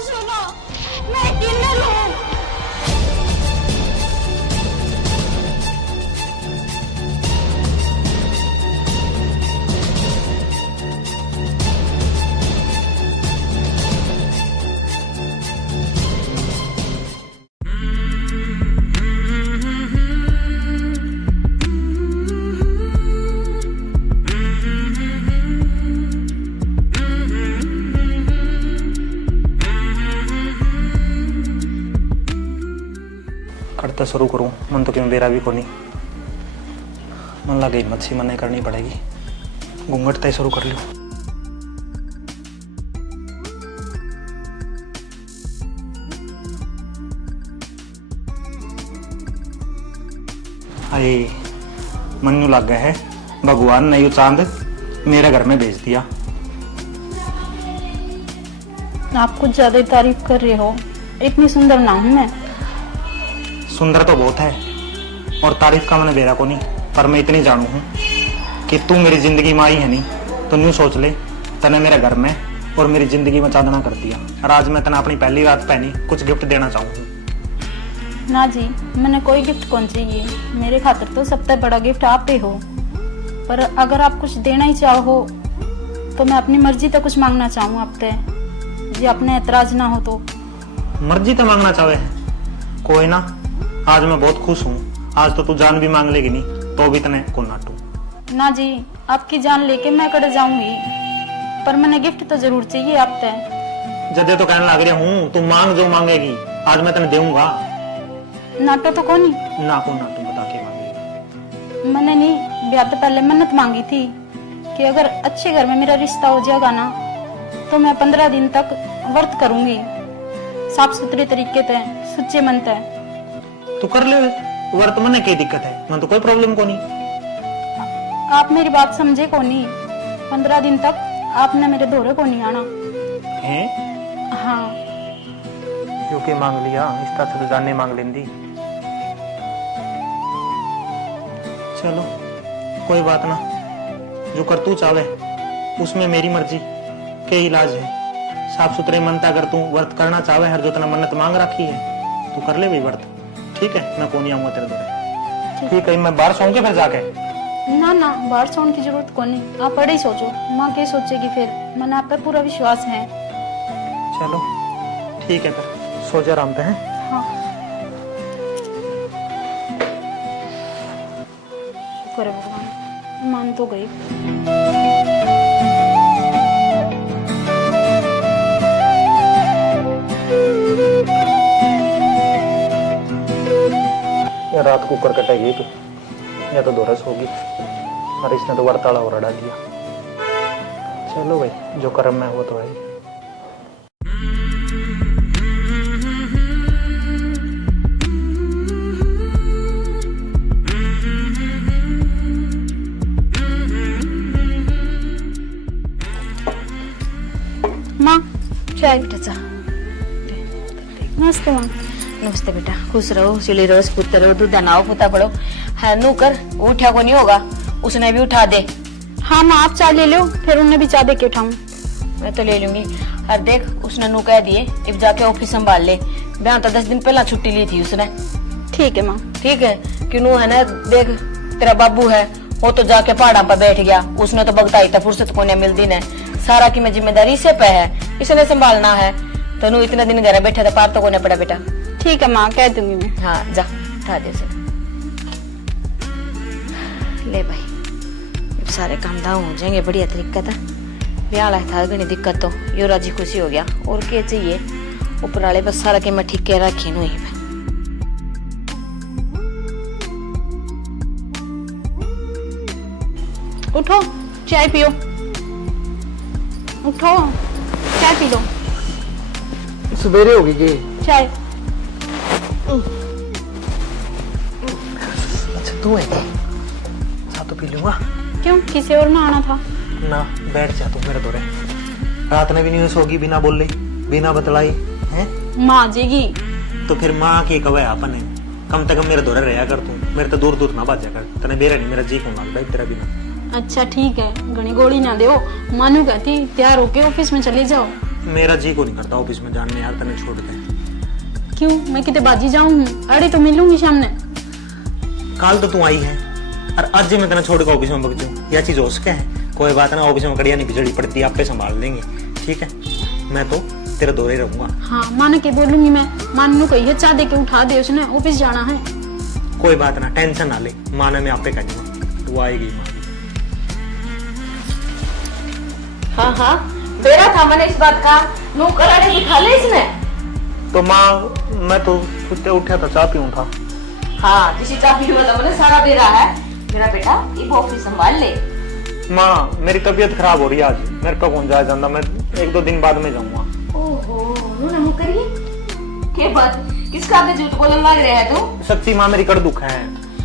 सुनो, मैं किन्नर हूँ। करते शुरू करूँ मन तो क्यों बेरा भी को नहीं मन लगे हिम्मत सी मन करनी पड़ेगी। घूंघट तय शुरू कर लूँ। अरे मन यूं लग गया है भगवान ने यू चांद मेरे घर में भेज दिया। आप कुछ ज्यादा ही तारीफ कर रहे हो, इतनी सुंदर ना हूं मैं। सुंदर तो बहुत है और तारीफ का मैंने बेरा को नहीं, पर मैं इतनी जानू हूँ कि तू मेरी जिंदगी में आई है नहीं तो न्यू सोच ले तने मेरे घर में और मेरी जिंदगी में चांदना कर दिया। और आज मैं तना अपनी पहली रात पहनी कुछ गिफ्ट देना चाहूँ। ना जी, मैंने कोई गिफ्ट कौन चाहिए, मेरे खातिर तो सबसे बड़ा गिफ्ट आप ही हो। पर अगर आप कुछ देना ही चाहो तो मैं अपनी मर्जी तो कुछ मांगना चाहूँ आपसे, जी अपने एतराज ना हो तो। मर्जी तो मांगना चाहे कोई ना, आज मैं बहुत खुश हूँ। आज तो तू जान भी मांग लेगी नहीं तो भी तने को नाटू। ना जी, आपकी जान लेके मैं कड़ जाऊंगी, पर मैंने गिफ्ट तो जरूर चाहिए आपसे। जदे तो कहने लग रहा हूँ तू मांग जो मांगेगी आज मैं तने दूंगा। नाटो तो कौन ना को नाटू बता के मांगेगी। मैंने नहीं, ब्याह से पहले मन्नत मांगी थी कि अगर अच्छे घर में मेरा रिश्ता हो जाएगा ना तो मैं 15 दिन तक व्रत करूंगी, साफ सुथरे तरीके से, सच्चे मन से। तू कर ले वर्त में क्या दिक्कत है, मैं तो कोई प्रॉब्लम को नहीं। आप मेरी बात समझे को नहीं, 15 दिन तक आपने मेरे दौरे को नहीं आना है। हाँ, क्योंकि मांग लिया इस तरह से तो जानने मांग लेंदी। चलो कोई बात ना, जो कर तू चाहे उसमें मेरी मर्जी के इलाज है। साफ सुथरे मन अगर तू व्रत करना चाहे हर जो तना मन्नत मांग रखी है तू कर ले भाई व्रत, ठीक है। मैं कौन आऊंगा तेरे दौरे, ठीक है। मैं बाहर सोऊं के फिर जाके? ना ना, बाहर सोने की जरूरत को नहीं, आप बड़े ही सोचो, माँ क्या सोचेगी फिर, मन आप पे पूरा विश्वास है। चलो ठीक है फिर सो जा आराम पे हैं। हाँ, शुक्र है भगवान, मान तो गई। या रात कुकर कटेगी तो या तो दोरस होगी, और इसने तो वर्ताड़ा और अड़ा दिया। चलो भाई जो कर्म में वो तो है। माँ चाय। बेटा जा। नमस्ते माँ। नमस्ते बेटा, खुश रहो, सिली रहो, पुत्र रहो, दूध नाओ, पुता पड़ो। है नू कर, उठा को नहीं होगा, उसने भी उठा दे। हाँ माँ, आप चाय ले लो, फिर उन्हें भी चाय दे के उठाऊं। मैं तो ले लूंगी। और देख उसने नू कह दिए अब जाके ऑफिस संभाल ले, बयान तो 10 दिन पहला छुट्टी ली थी उसने। ठीक है माँ। ठीक है कि नू है ना, देख तेरा बाबू है वो तो जाके पहाड़ा पर बैठ गया, उसने तो बगताई था, फुर्सत को नहीं मिलती ने, सारा की मैं जिम्मेदारी से पे है, इसने संभालना है। तो नू इतने दिन घर बैठे था, पार तो को नहीं पड़ा बेटा। ठीक है माँ, कह दूंगी मैं। हाँ जा, उठा दे उसे। ले भाई, अब सारे काम दाव हो जाएंगे बढ़िया तरीका था। ब्याह लाया था घनी दिक्कत तो यो राजी खुशी हो गया, और क्या चाहिए ऊपर वाले, बस सारा के मैं ठीक के रखी नू ही। उठो, चाय पियो, उठो चाय पी लो। सवेरे होगी कि चाय। अच्छा तू है तो पी लूंगा। क्यों, किसी और ना आना था? ना बैठ जा तू मेरे दौरे, रात ने भी नहीं सोगी बिना बोल ली बिना बतलाई है। माँ आ जाएगी तो फिर माँ की कवे अपन है, कम से कम मेरे दौरे रहा कर तू, मेरे तो दूर दूर ना बाजा कर, तने बेरा नहीं मेरा जी को मांगता तेरा बिना। अच्छा ठीक है, घनी गोली ना दो, मानू कहती तैयार होके ऑफिस में चली जाओ। मेरा जी को नहीं करता ऑफिस में जाने यार, तने छोड़ दे। क्यों, मैं कितने बाजी जाऊं हूँ? अरे तो मिलूंगी सामने। कल तो तू आई है और आज मैं तेना छोड़ के ऑफिस में भग जाऊं, यह चीज हो सके है? कोई बात ना, ऑफिस में कड़िया नहीं बिजड़ी पड़ती, आपे संभाल लेंगे, ठीक है? मैं तो तेरे दौरे रहूंगा। हाँ, मान के बोलूंगी मैं। मान नु कही है चाह दे के उठा दे, उसने ऑफिस जाना है। कोई बात ना, टेंशन ना ले, माने मैं आपे कहूंगा, वो आएगी माँ। हाँ हाँ, बेरा था मैंने इस बात का। नू कराड़े लिखा ले इसने। तो माँ, मैं तो सुते उठा था, चाह पीऊं था। हाँ, जिसी चाह पी हुआ था मैंने सारा बेरा है। मेरा बेटा ये ऑफिस संभाल ले। माँ, मेरी तबीयत खराब हो रही है आज, मेरे को कौन जाए जाना, मैं 1-2 दिन बाद में जाऊंगा। ओहो, नू ना मुँह करिए। के बात? किसका आगे झूठ बोलने लग रहे है तू? सच्ची माँ, मेरी कड़ दुख है।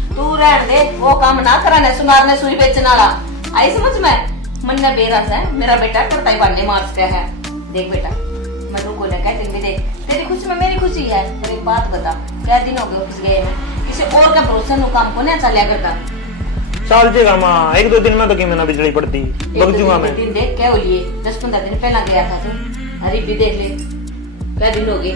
तू रहने दे, वो काम ना कराने सुनारने सुई बेचने वाला। आई समझ में? मन में बेरस है, मेरा बेटा करता ही बांधे मारते है। देख बेटा, मैं तू को लेकर चल देख, तेरी खुशी में मेरी खुशी है। तेरी एक बात बता, क्या दिन हो गए ऑफिस गए हैं? किसी और का भरोसा नु काम को नहीं चलिया करता। चल जेगा माँ, 1-2 दिन में तो कि मैंने बिजली पड़ती, भग जूंगा मैं। दिन देख क्या हो लिए, 10-15 दिन पहला गया था तू। अरे भी देख ले, क्या दिन हो गए।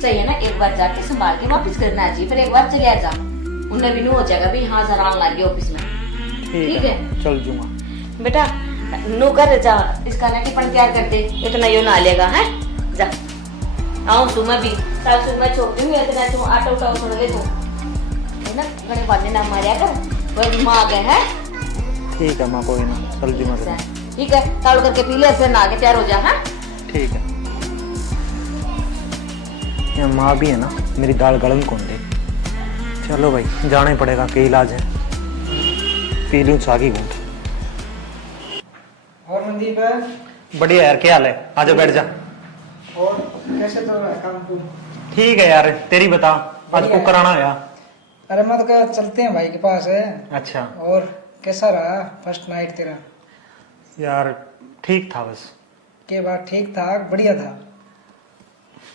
चाहिए ना एक बार जाके संभाल के वापस करना चाहिए, फिर एक बार चले जा, उन्हें भी नहीं हो जाएगा भी हाँ जरा लग गया ऑफिस में। ठीक है, चल जूंगा। बेटा नो कर जा, इसका ना टिफिन तैयार कर दे, इतना यो ना लेगा है। जा आओ सुबह भी साल सुबह छोड़ दूंगी, इतना तू आटा उठा छोड़ ले तू, है ना? गणे वाले ना मारिया कर, वही माँ आ गए हैं। ठीक है माँ, कोई ना, चल जूंगा। ठीक है, ताल करके पी ले, फिर नहा के तैयार हो जा। हाँ ठीक है। ये माँ भी है ना, मेरी दाल गलन कौन दे। चलो भाई, जाना ही पड़ेगा, क्या इलाज है। पी लूं सागी घूंट। और मनदीप है? बढ़िया यार, क्या हाल है? आजा बैठ जा। और कैसे तो है काम तू? ठीक है यार, तेरी बता, आज बढ़िया को है। कराना है? अरे मैं तो क्या, चलते हैं भाई के पास है। अच्छा और कैसा रहा फर्स्ट नाइट तेरा? यार, ठीक था बस। के बाद ठीक था, बढ़िया था?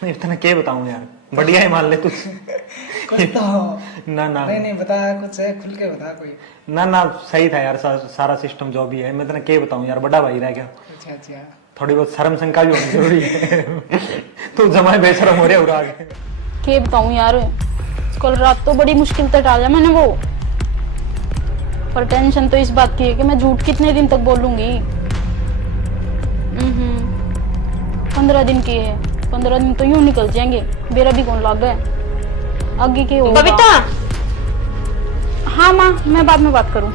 इतना क्या बताऊं यार, बढ़िया ही मान ले तू। कुछ तो ना ना नहीं बता, कुछ है खुल के बता कोई। ना, सही था यार, सारा सिस्टम जो भी है। मैं इतना क्या बताऊं यार, बड़ा भाई रह गया। अच्छा अच्छा, थोड़ी बहुत शर्म शंका भी होनी जरूरी है। तू जमाए बेशरम हो रहे हो आगे। क्या बताऊं यार, कल रात तो बड़ी मुश्किल से टाला मैंने वो, पर टेंशन तो इस बात की है कि मैं झूठ कितने दिन तक बोलूंगी। 15 दिन की है, 15 दिन तो यूं निकल जाएंगे, मेरा भी कौन लग है आगे के होगा। बबीता। हाँ माँ, मैं बाद में बात करूँ।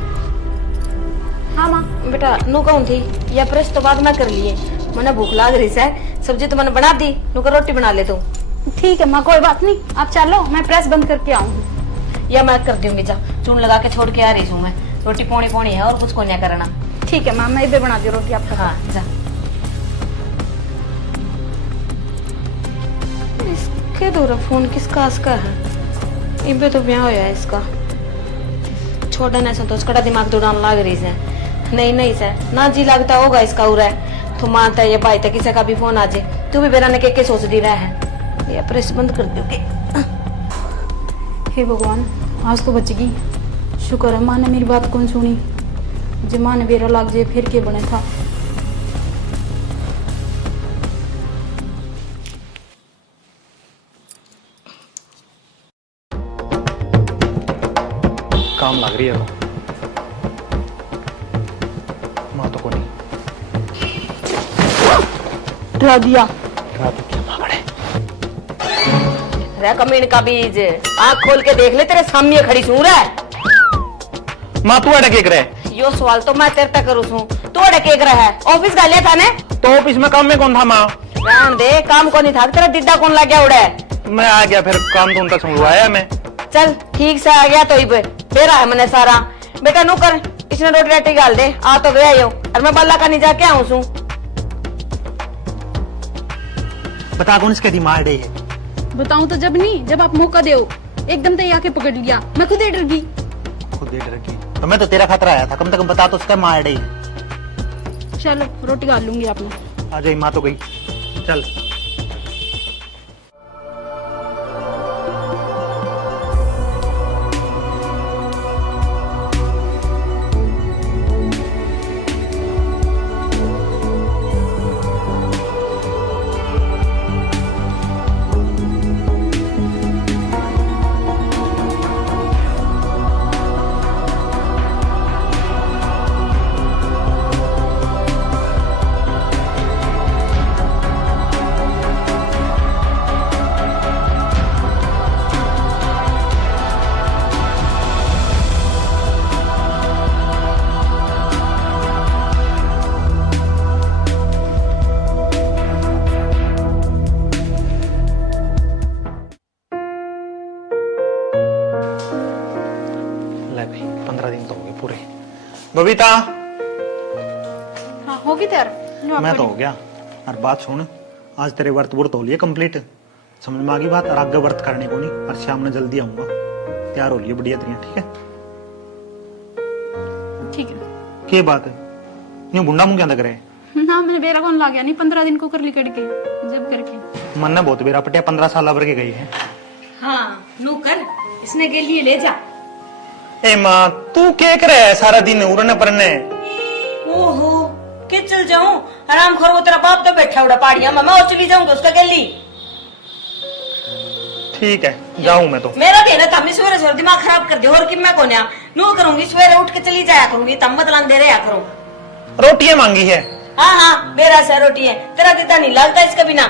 हाँ माँ। बेटा नू कौन थी या प्रेस तो बाद में कर लिए, मैंने भूख लाग रही है, सब्जी तो मैंने बना दी, नू का रोटी बना ले तू। ठीक है माँ, कोई बात नहीं, आप चलो, मैं प्रेस बंद करके आऊंगी। या मैं कर दूंगी, जा चून लगा के छोड़ के आ रही हूँ मैं। रोटी पौनी है और कुछ को नहीं करना। ठीक है माँ, मैं इधर बना दी रोटी आपका। हाँ जा। इसके दूर फोन किसका है? इबे तो ब्याह होया है इसका। छोड़ा ना संतोष, कड़ा दिमाग दौड़ाने लग रही है। नहीं सर, ना जी लगता होगा इसका उरा तो मानता है ये भाई तक किसी का भी फोन आ जाए, तू भी बेरा ने के सोच दी रहा है। ये प्रेस बंद कर दोगे? हे भगवान, आज तो बच गई। शुक्र है माँ ने मेरी बात कौन सुनी, जो माँ ने बेरा लाग जाए फिर के बने था। काम लग रही है तो माँ तो को नहीं डरा दिया। रात क्या भागड़े। रे कमीन का बीज, आँख खोल के देख ले, तेरे सामने खड़ी सू रहा है। माँ तू अड़के करे? यो सवाल तो मैं तेरे तक करूँ छू, तू अड़के रहा है? ऑफिस गालिया था ने तो ऑफिस में काम में कौन था माँ? रहन दे, काम को नहीं था, तेरा दिद्दा कौन लग गया उड़ा है? मैं आ गया, फिर काम तो उनका संभलवाया मैं। चल ठीक से आ गया तो ही बेरा है मैंने सारा। बेटा नु कर, इसने रोटी राटी गाल दे, आ तो गया यो, और मैं बल्ला का नहीं जाके आऊं छू। बता कौन इसके दिमाग डे है? बताऊं तो जब नहीं, जब आप मौका दो, एकदम तैयार के पकड़ लिया, मैं खुद ही डर गई। खुद ही डर गई तो मैं तो तेरा खतरा आया था, कम से कम बता तो उसका मार डे है। चलो रोटी गाल लूंगी आपने। आ जाई, माँ तो गई, चल। बबीता हाँ होगी तैयार लो आप मैं तो बड़ी- हो गया। और बात सुन, आज तेरे व्रत व्रत हो लिए कंप्लीट, समझ में आ गई बात। और आगे व्रत करने को नहीं, और शाम में जल्दी आऊंगा। तैयार हो लिए बढ़िया तरीके, ठीक है? ठीक है क्या बात है, यूं बुंडा मुंह क्या लग रहा है? ना मैंने बेरा कौन ला गया नहीं 15 दिन को कर ली करके जब करके मन ने बहुत बेरा पटिया 15 साल भर के गई है। हाँ नू कर, इसने के लिए ले जा। ए माँ, तू क्या करे है सारा दिन उड़ने पड़ने? ओहो के चल जाऊं, आराम खोर वो तेरा बाप तो बैठा उड़ा पहाड़िया में, मैं और चली जाऊंगा उसका गली। ठीक है, जाऊं मैं तो। मेरा देना था, मैं सवेरे सवेरे दिमाग खराब कर दे, और कि मैं कौन या नू करूंगी, सवेरे उठ के चली जाया करूंगी, तब मत लांग दे रहा करो। रोटियां मांगी है। हाँ हाँ मेरा सा रोटी है, तेरा देता नहीं लगता इसका बिना।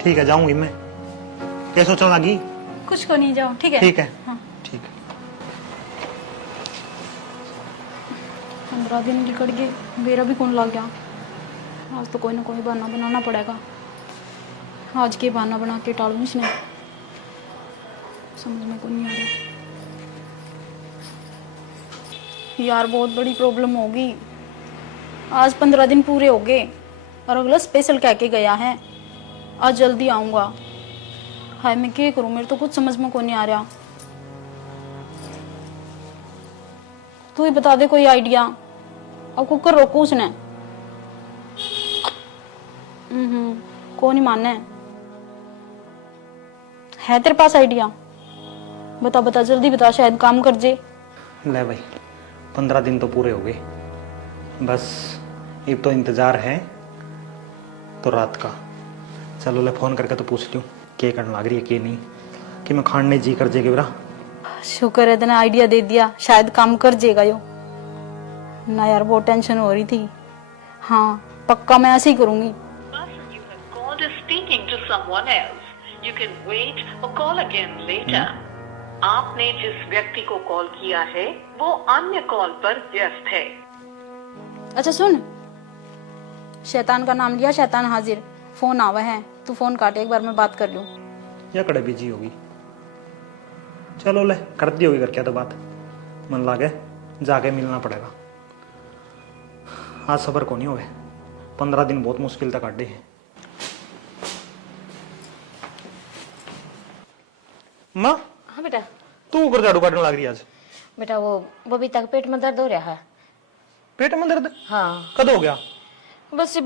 ठीक है, जाऊंगी मैं। क्या सोचने लगी? कुछ को नहीं जाओ ठीक है ठीक है, हाँ। ठीक है। 15 दिन निकल गए, मेरा भी कौन लग गया। आज तो कोई ना कोई बहाना बनाना पड़ेगा। आज के बहाना बना के टालूं इसने, समझ में को नहीं आ रहा। यार बहुत बड़ी प्रॉब्लम होगी। आज 15 दिन पूरे हो गए और अगला स्पेशल कह के गया है आज जल्दी आऊंगा। हाय मैं क्या करूं, मेरे तो कुछ समझ में को नहीं आ रहा। तू ही बता दे कोई आइडिया। अब कुकर रोको उसने। कौन नहीं मानना है तेरे पास आइडिया? बता बता जल्दी बता, शायद काम कर जे। ले भाई, 15 दिन तो पूरे हो गए, बस अब तो इंतजार है तो रात का। चलो ले फोन करके तो पूछ लूं क्या करने लग रही है क्या नहीं, कि मैं खाने जी कर जेगी बेरा। शुक्र है तूने आइडिया दे दिया, शायद काम कर जेगा यो ना। यार बहुत टेंशन हो रही थी। हाँ पक्का मैं ऐसे ही करूंगी। person you have called is speaking to someone else. You can wait or call again later. आपने जिस व्यक्ति को कॉल किया है वो अन्य कॉल पर व्यस्त है। अच्छा सुन, शैतान का नाम लिया शैतान हाजिर। फोन आवा है, तू फोन काटे, एक बार मैं बात कर लूं। या कड़े बिजी होगी। चलो ले कर दी होगी, कर क्या तो बात मन लागे, जाके मिलना पड़ेगा। आज सबर को नहीं होवे, 15 दिन बहुत मुश्किल तक काटे हैं। माँ हाँ बेटा। तू ऊपर झाड़ू काटने लग रही है आज? बेटा वो बबीता के पेट में दर्द हो रहा है। पेट में दर्द हाँ कद हो गया? बस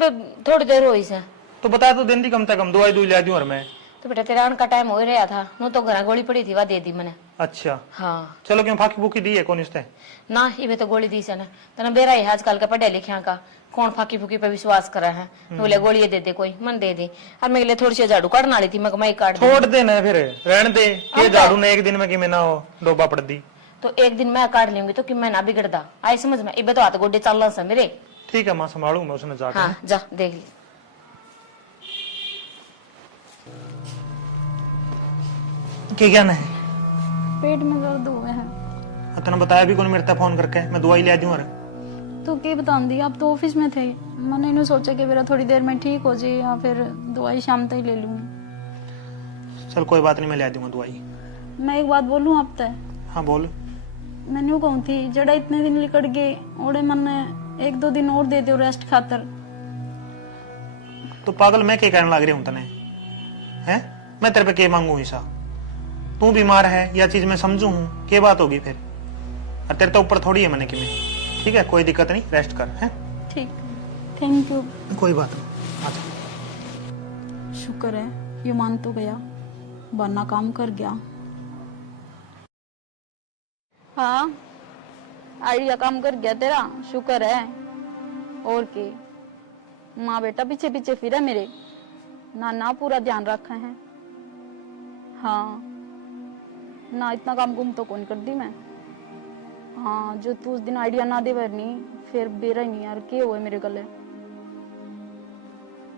थोड़ी देर हुई से। तो बता तो दिन दी कम से कम दवाई दूई ला दी। और मैं तो बेटा तेरा आने का टाइम हो ही रहा था, नो तो घर गोली पड़ी थी, वह दे दी मैंने। अच्छा हाँ चलो, क्यों फाकी फूकी दी है कौन इसने? ना ये तो गोली दी से ना, तना बेरा ही आजकल का पढ़े लिखे का कौन फाकी फूकी पे विश्वास करा है। बोले गोली दे दे कोई, मन दे दी। और मेरे लिए थोड़ी सी झाड़ू काटना वाली थी, मैं काट दी। छोड़ देना फिर, रहने दे के झाड़ू ने एक दिन में कि मैं ना हो डोबा पड़ दी। तो एक दिन मैं काट लूंगी तो कि मैं ना बिगड़दा, आई समझ में। इबे तो हाथ गोडे चल रहा मेरे। ठीक है माँ, संभालू मैं उसने जाकर। हाँ जा देख ली। क्या है? पेट में दर्द हुए हैं। तने बताया भी कौन मेरे तक फोन करके? मैं दवाई ले दूं। तो क्या बता दी, आप तो ऑफिस में थे। मैंने इन्हें सोचा कि मेरा थोड़ी देर में ठीक हो जाए या फिर दवाई शाम तक ले लूंगी। चल कोई बात नहीं, मैं ले दूंगा दवाई। मैं एक बात बोलूं आप तय? हाँ बोल। मैंने यूं कहूं थी जड़ा इतने दिन लिकड़ गए, ओड़े मन 1-2 दिन और दे दो रेस्ट खातर। तो पागल मैं क्या कहने लग रही हूँ तने? हैं? मैं तेरे पे क्या मांगू हिस्सा? तू बीमार है या चीज मैं समझू हूँ, क्या बात होगी फिर? और तेरे तो ऊपर थोड़ी है मैंने कि मैं। ठीक है कोई दिक्कत नहीं, रेस्ट कर। है ठीक, थैंक यू। कोई बात नहीं, अच्छा। शुक्र है ये मान तो गया, वरना काम कर गया। हाँ आइडिया काम कर गया तेरा, शुक्र है। और के माँ बेटा पीछे पीछे फिरे मेरे, ना पूरा ध्यान रखा है। हाँ ना इतना काम गुम तो कौन कर दी मैं। हाँ जो तू उस दिन आइडिया ना दे वरनी फिर बेरा ही नहीं यार, क्या हुए मेरे गले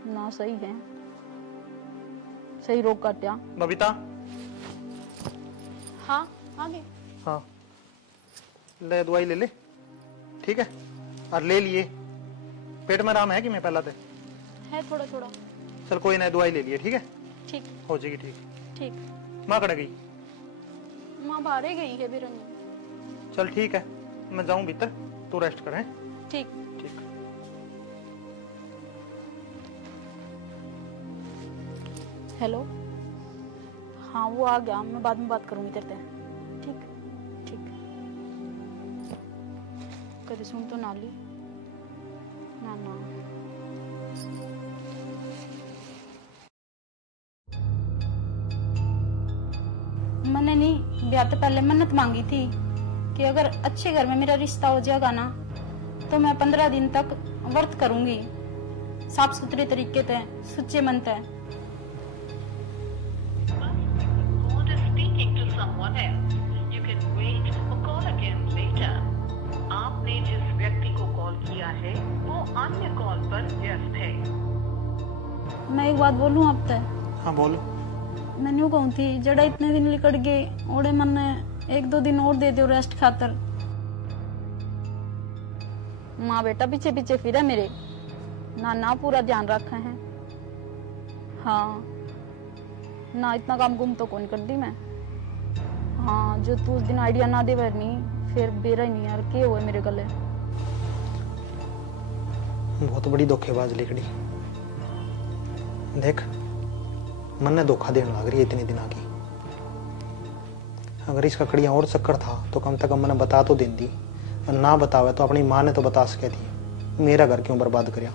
ना। सही है, सही रोक काटा। बबीता। हाँ आगे। हाँ ले दवाई ले ले, ठीक है? और ले लिए, पेट में आराम है कि मैं पहला थे? है थोड़ा थोड़ा। चल कोई ना, दवाई ले लिए, ठीक है? ठीक हो जाएगी ठीक। ठीक। माँ कड़ गई? माँ बाहर ही गई है बिरंगी। चल ठीक है, मैं जाऊं भीतर, तू रेस्ट कर। ठीक। ठीक। हेलो, हाँ वो आ गया, मैं बाद में बात करूंगी तेरे से। ठीक ठीक। कभी सुन तो ना ली ना ना। मैंने नहीं, ब्याह से पहले मन्नत मांगी थी कि अगर अच्छे घर में मेरा रिश्ता हो जाएगा ना तो मैं 15 दिन तक व्रत करूंगी, साफ सुथरे तरीके से, सच्चे मन से। Call is speaking to someone else. You can wait or call again later. आपने जिस व्यक्ति को कॉल किया है वो अन्य कॉल पर व्यस्त है। मैं एक बात बोलूं आप तक? हाँ बोल। मैं न्यू कहूँ थी, जड़ा इतने दिन लिकड़ गए, ओड़े मन ने 1-2 दिन और दे दो रेस्ट खातर। माँ बेटा पीछे पीछे फिरे मेरे, ना पूरा ध्यान रखा है। हाँ ना, इतना काम गुम तो कौन कर दी मैं। हाँ जो तू उस दिन आइडिया ना दे नहीं, फिर बेरा ही नहीं यार, के हुए मेरे गले। बहुत बड़ी धोखेबाज लिकड़ी। देख, मन ने धोखा देने लग रही है इतने दिनों की। अगर इसका कड़िया और चक्कर था तो कम से कम मैंने बता तो देती, और ना बतावे तो अपनी माँ ने तो बता सके थी। मेरा घर क्यों बर्बाद करया।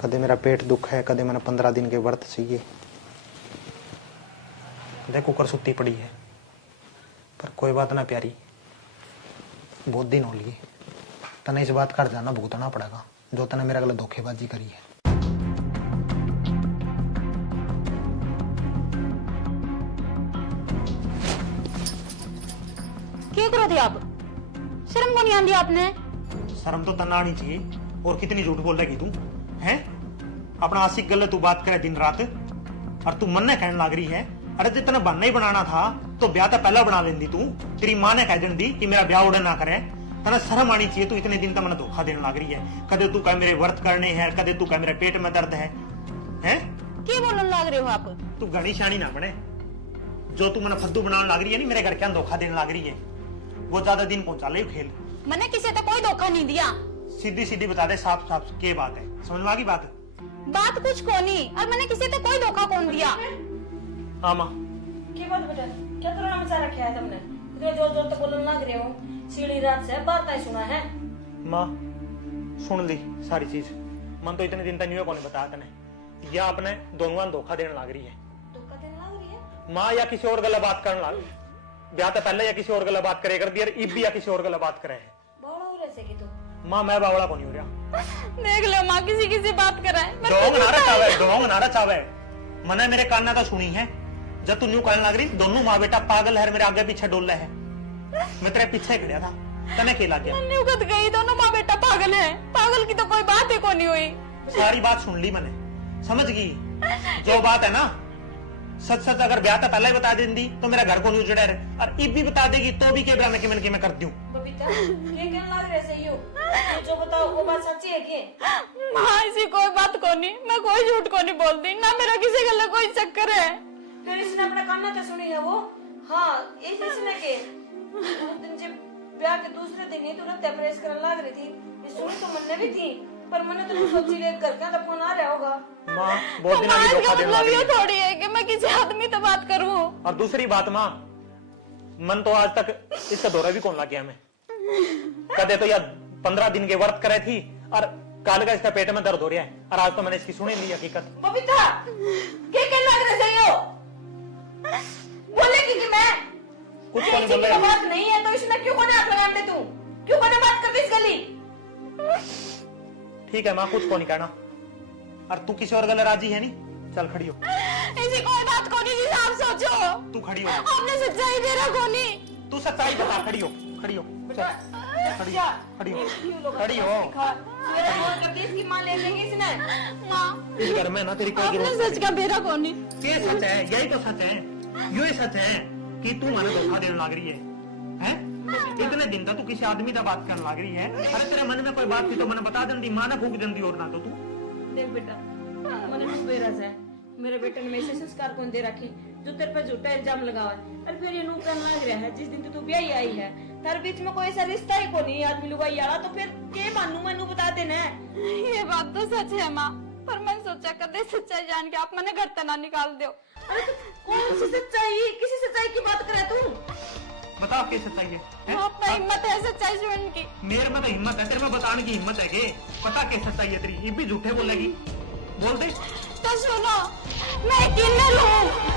कदे मेरा पेट दुख है, कदे मैंने 15 दिन के व्रत चाहिए। देखो कर सुती पड़ी है, पर कोई बात ना प्यारी, बहुत दिन हो लिए। तने इस बात कर जाना भुगतना पड़ेगा जो तने मेरा गलत धोखेबाजी करी है। क्या करो थे आप? शर्म को नहीं आती आपने? शर्म तो तना आनी चाहिए। और कितनी झूठ बोल रही तू हैं? अपना आशिक गलत तू बात करे दिन रात, और तू मन ने कहने लग रही है। अरे जितना बनना ही बनाना था तो ब्याह तो पहला बना लेंदी तू। तेरी माँ ने कह दी कि मेरा ब्याह उड़े ना करे। तना शर्म आनी चाहिए। तू इतने दिन तक मैंने धोखा देने लग रही है। कदे तू कह मेरे व्रत करने हैं, कदे तू कह मेरे पेट में दर्द है। हैं? क्या बोलने लग रहे हो आप? तू घनी शानी ना बने। जो तू मैंने फद्दू बनाने लग रही है, नहीं मेरे घर क्या धोखा देने लग रही है, वो ज्यादा दिन पहुंचा ले खेल। मैंने किसी से कोई धोखा नहीं दिया। सीधी सीधी बता दे, साफ साफ क्या बात है, समझ में आ गई बात? बात कुछ को नहीं, और मैंने किसी से कोई धोखा कौन दिया। हाँ माँ। क्या बात बेटा, क्या करना मचा रखा है तुमने? इतने जोर जोर तक बोलने लग रहे हो। सीढ़ी रात से बात ही सुना है। माँ सुन ली सारी चीज। मन तो इतने दिन तक नहीं कौन बताया तने, या अपने दोनों धोखा देने लग रही है। धोखा देने लग रही है माँ, या किसी और गला बात करने लग, ब्याह तो पहले या किसी और गला बात करे कर दी, इब भी या किसी और गला बात करे है। बावड़ा हो रहे से तू। माँ मैं बावड़ा को नहीं हो रहा। देख लो माँ, किसी बात कराए। ढोंग ना रचावे। मने मेरे कान ने तो सुनी है। जब तू न्यू कहने लग रही दोनों माँ बेटा पागल है, मेरे आगे पीछे डोले है। मैं तेरे पीछे खड़ा था, तने क्या लग गया? उगत गई, दोनों माँ बेटा पागल है। पागल की तो कोई बात ही को नहीं हुई। सारी बात सुन ली मैंने, समझ गई। जो बात है ना सच सच, अगर ब्याह तो पहले ही बता देंगी तो मेरा घर को नहीं उजड़ा रहे, और इब भी बता देगी तो भी क्या मैं कि मैं कर दूं। बबीता क्या कहने लग रहे से यू? जो बताओ वो बात सच्ची है कि? माँ ऐसी कोई बात को नहीं, मैं कोई झूठ को नहीं बोलती ना, मेरा किसी गले कोई चक्कर है। फिर इसने अपना कान्ना तो सुनी है वो। हाँ इसने के उस दिन जब ब्याह के दूसरे दिन ही तुरंत प्रेस करने लग रही थी। ये सुनी तो मन ने भी थी, पर मैंने तो सोची ले कर क्या तो फोन आ रहा होगा। माँ बहुत दिन आगे धोखा देने लग रही ये है। थोड़ी है कि मैं किसी आदमी से बात करूं। और दूसरी बात माँ, मन तो आज तक इसका दौरा भी कौन लग गया। मैं कदे तो यार 15 दिन के व्रत करे थी, और काल का इसका पेट में दर्द हो रहा है, और आज तो मैंने इसकी सुनी ली हकीकत। बबीता क्या कहने लग रहे से यू? बोलेगी कि मैं कुछ ये कौन इसी बोल की रहा है? बात नहीं है तो इसमें क्यों कोने हाथ लगाने तू? क्यों कोने बात करती इस गली? ठीक है माँ, कुछ को नहीं कहना। और तू किसी और गले राजी है नहीं? चल खड़ी हो। ऐसी कोई बात को नहीं जिसे आप सोचो। तू खड़ी हो। आपने सच्चाई दे रहा को नहीं। तू सच्चाई बता। खड़ी हो, खड़ी हो, चल खड़ी हो, खड़ी हो, खड़ी हो। मेरा फोन करके इसकी मां ले लेंगे इसने। माँ इस घर में ना तेरी कोई आपने जरूरत सच का बेरा को नहीं। नहीं। ये सच है, यही तो सच है। यही सच है कि तू माने धोखा देने लग रही है। हैं? इतने दिन तक तू किसी आदमी का बात करने लग रही है। अरे तेरे मन में कोई बात थी तो मैंने बता देती, मां ने फूक देती, और ना तो तू। देख बेटा मैंने तू बेरस है। मेरे बेटे ने ऐसे संस्कार कौन दे रखे जो तेरे पर झूठा इल्जाम लगावा है। और फिर ये नू करने लग रहा है। जिस दिन तू ब्याही आई है तार बीच में कोई ऐसा रिश्ता ही को नहीं आदमी लुगाई वाला, तो फिर के मानू मैनू बता देना। ये बात तो सच है माँ, पर मैं सोचा कदे सच्चाई जान के आप मैंने घर तना निकाल दो। अरे तो कौन सी सच्चाई, किसी सच्चाई की बात करे तू? बताओ क्या सच्चाई है? आप में हिम्मत है सच्चाई सुनने की? मेरे में तो हिम्मत है, तेरे में बताने की हिम्मत है के? पता क्या सच्चाई है तेरी? ये भी झूठे बोलेगी, बोल दे। तो सुनो, मैं किन्नर हूँ।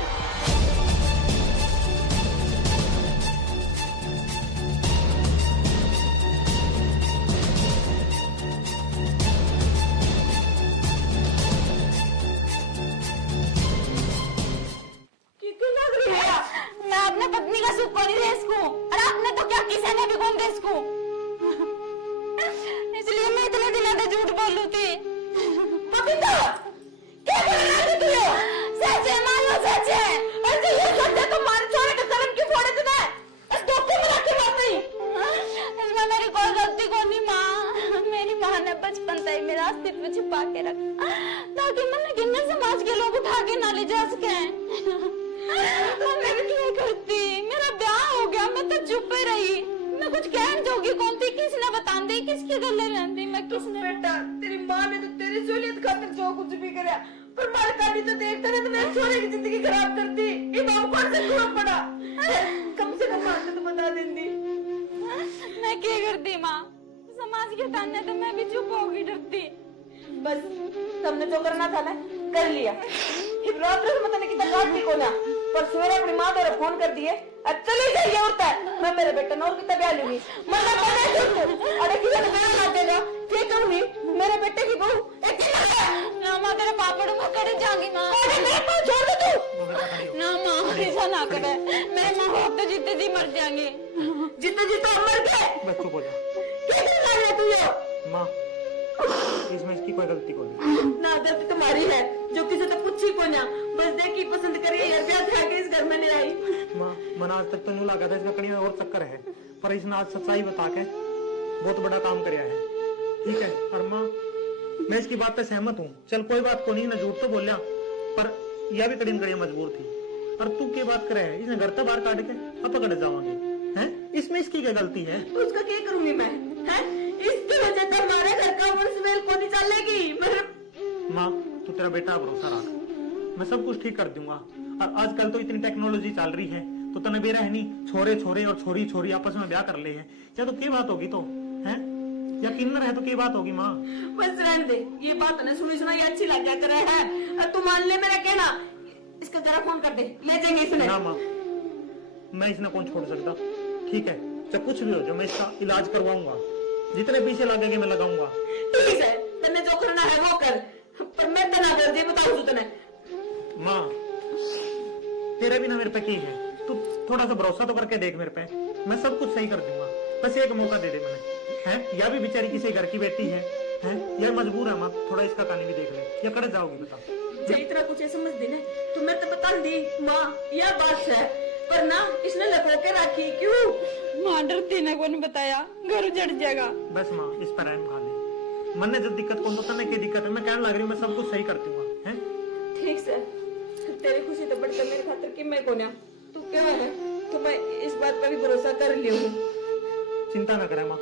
मैं अपने पत्नी का सुख को नहीं दे इसको, और आपने तो क्या किसी ने भी कौन दे इसको। इसलिए मैं इतने दिनों से झूठ बोलू थी। पपीता, क्या बोलना है तू? सच है, मान लो सच है। अरे ये सच है तो मारे छोरे के कर्म क्यों फोड़े तूने? इस धोखे में रख के मार दी। इसमें मेरी कोई गलती को नहीं माँ। मेरी माँ ने बचपन से ही मेरा अस्तित्व छिपा के रखा, ताकि मैंने किन्नर समाज के लोग उठा के ना ले जा सके। मैं भी क्या करती, मेरा ब्याह हो गया, मैं तो चुप ही रही। मैं कुछ कहने जोगी कौन थी, किसने बता दी, किसके गले रहती मैं, किसने? बेटा तेरी माँ ने तो तेरी सहूलियत खातिर जो कुछ भी करे, पर मार काटी तो देखते रहे तो मेरे छोरे की जिंदगी खराब कर दी। ये बाबू कौन से कुआं पड़ा? कम से कम माँ ने तो बता देंगी। मैं क्या करती माँ, समाज के ताने तो मैं भी चुप होगी, डरती। बस तुमने जो करना था ना कर लिया। रात में मतलब कितना काटती को ना, पर सवेरे अपनी माँ द्वारा फोन कर दिए, अब चली जाइए उड़ता है। मैं मेरे बेटे और कितना ब्याह लूंगी, मतलब अरे किसी ने ब्याह ना देगा, क्या करूंगी? मेरे बेटे की बहू ना माँ, तेरे पापड़ को करे जाऊंगी माँ। छोड़ दे तू ना माँ, ऐसा ना करे, मेरे माँ बाप तो जीते जी मर जाएंगे। जीते जीते हम मर गए। बस चुप हो जा। क्या करना है तू? ये माँ, इसमें इसकी कोई गलती को नहीं। ना गलती तुम्हारी है, जो किसी तो पूछी को ना, बस देखी पसंद करिए यार, ब्याह था के इस घर में नहीं आई। माँ, मन आज तक तो नहीं लगा था इसका कहीं और चक्कर है, पर इसने आज सच्चाई बता के बहुत बड़ा काम किया है। ठीक है, और माँ मैं इसकी बात पे सहमत हूँ। चल कोई बात को नहीं, ना झूठ तो बोलिया, पर यह भी कड़ी कड़ी मजबूर थी। और तू क्या बात करे है? इसने घर तो बाहर काट के अब पकड़े जावांगे हैं? इसमें इसकी क्या गलती है? तो उसका क्या करूंगी मैं? हैं? इसकी वजह से हमारे घर का वंशमेल को नहीं चलेगी। माँ तू तेरा बेटा भरोसा रख, मैं सब कुछ ठीक कर दूंगा। और आजकल तो इतनी टेक्नोलॉजी चल रही है, तो तने बेरा है नहीं, छोरे छोरे और छोरी छोरी आपस में ब्याह कर ले हैं, या तो क्या बात होगी? तो हैं या किन्नर है तो क्या बात होगी? माँ बस रहने दे, ये बात ना सुनी सुनाई अच्छी लग जा करे है। तू मान ले मेरा कहना, इसका जरा फोन कर दे, ले जाएंगे इसने। ना माँ, मैं इसने कौन छोड़ सकता। ठीक है, चाहे कुछ भी हो जो मैं इसका इलाज करवाऊंगा, जितने पीछे लगेंगे मैं लगाऊंगा। ठीक है, तने जो करना है वो कर, पर मैं तो ना कर दे, बताऊं तूने। माँ तेरे भी ना मेरे पे की है, तू थोड़ा सा भरोसा तो करके देख मेरे पे, मैं सब कुछ सही कर दूंगा। बस एक मौका दे दे मैंने, हैं? या भी बेचारी किसी घर की बेटी है, हैं? या मजबूर है माँ, थोड़ा इसका कहानी भी देख ले, या करे जाओगी बता। जब इतना कुछ समझ दी ना, तो मैं तो बता दी माँ, यह बात है, पर ना इसने लगा के रखी क्यों? माँ डरती ने कौन बताया, घर उजड़ जाएगा। बस माँ इस पर रहम खा ले, मन ने जब दिक्कत कौन तो तने क्या दिक्कत है, मैं कहने लग रही हूँ मैं सब कुछ सही कर दूंगा। हैं? ठीक से, तेरी खुशी तो बढ़कर मेरे खातिर कि मैं कोन्या, तू क्या है, तो मैं इस बात पर भी भरोसा कर लिया हूँ। चिंता ना करे माँ,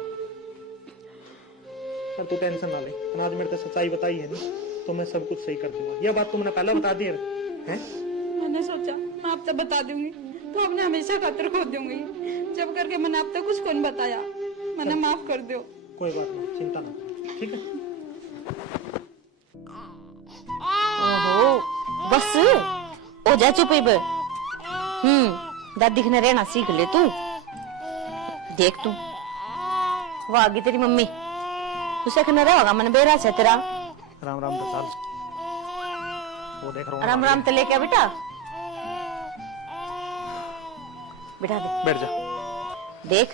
और तू टेंशन ना ले, आज मेरे को सच्चाई बताई है ना, तो मैं सब कुछ सही कर दूंगा। यह बात तुमने पहले बता दी है? मैंने सोचा मैं आपसे बता दूंगी तो आपने हमेशा खातिर खो दूंगी, जब करके मैंने आप तक कुछ को नहीं बताया, मैंने माफ कर दो। कोई बात नहीं, चिंता ना कर, ठीक है? ओहो, बस हो जा चुप ही। दादी ने रहना सीख ले तू, देख तू वो आगे तेरी मम्मी उसे कहना रहेगा, मन बेरा से तेरा। राम राम तो चाल, वो देख रहा हूँ। राम राम तो लेके बेटा, बिठा दे, बैठ जा। देख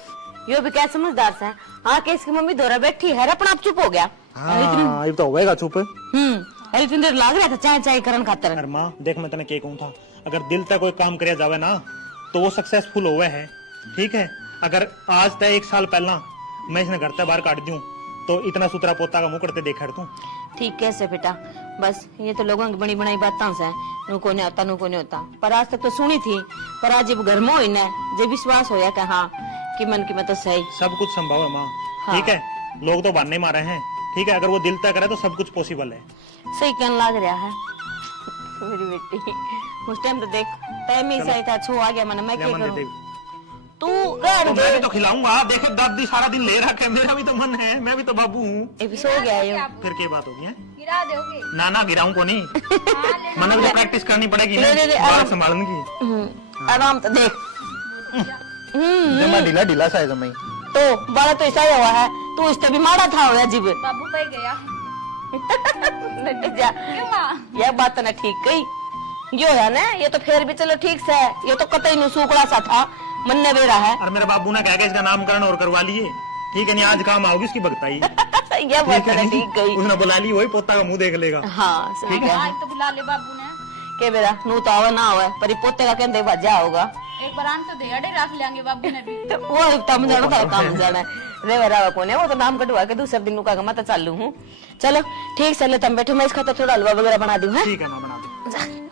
यो भी क्या समझदार से हाँ के इसकी मम्मी दोरा बैठी है, अपना आप चुप हो गया। हाँ, तो होएगा चुप। अरे इतनी देर लाग रहा था चाय चाय करन खातर। अरे माँ देख, मैं तने क्या कहूँ था, अगर दिल तक कोई काम करे जावे ना तो वो सक्सेसफुल हुए है। ठीक है, अगर आज तक 1 साल पहला मैं इसने घर से बाहर काट दूं तो इतना सुतरा पोता का मुंह करते देखा तू। ठीक कैसे बेटा, बस ये तो लोगों की बड़ी बनाई बातें से नु को नहीं होता, नु को नहीं होता, पर आज तक तो सुनी थी, पर आज जब घर में हुई ना, जब विश्वास होया कि हाँ कि मन की मैं तो सही। सब कुछ संभव है माँ। हाँ। ठीक है, लोग तो बहाने मारे हैं, ठीक है, अगर वो दिल तक करे तो सब कुछ पॉसिबल है। सही कहने लग रहा है मेरी बेटी। उस टाइम तो देख टाइम ही सही था, छू आ गया मन, मैं क्या लेमन दे करूं। दे। तू रहने तो दे। मैं भी तो खिलाऊंगा, देखे दादी सारा दिन ले रखा है, मेरा भी तो मन है, मैं भी तो बाबू हूँ। ये भी सो गया ये। फिर क्या बात होगी है? गिरा दोगे? ना ना गिराऊं को नहीं, मन तो प्रैक्टिस करनी पड़ेगी ना, ले, बाल आराम। संभालने की। आराम तो देख। जमा ढीला ढीला सा है जमाई। तो बाला तो ऐसा ही हुआ है, तू इससे भी मारा था हो जीव। बाबू पे गया जा क्यों माँ? यह बात तो ना ठीक कही, यो है ना, ये तो फिर भी चलो ठीक से है, ये तो कतई नु सूखड़ा सा था, मन ने बेरा है। और मेरे बाबू ने कहा कि इसका नामकरण और करवा लिए, ठीक है, नहीं आज काम आओगी उसकी भगताई। यह बात तो ना ठीक कही। उसने बुला ली, वही पोता का मुंह देख लेगा। हाँ सही है। आज तो बुला ले बाबू ने। के बेरा नू तो आवा ना आवा, पर ये पोते का कहते भजा होगा। एक बार आन तो दे अड़े रख लेंगे बाबू ने भी। तो वो तम जाना था, काम जाना है रे रावा कोने, वो तो नाम कटवा के दूसरे दिन का मैं तो चालू हूँ। चलो ठीक से ले, तुम बैठो, मैं इसका तो थोड़ा हलवा वगैरह बना दूं। ठीक है ना, बना दो।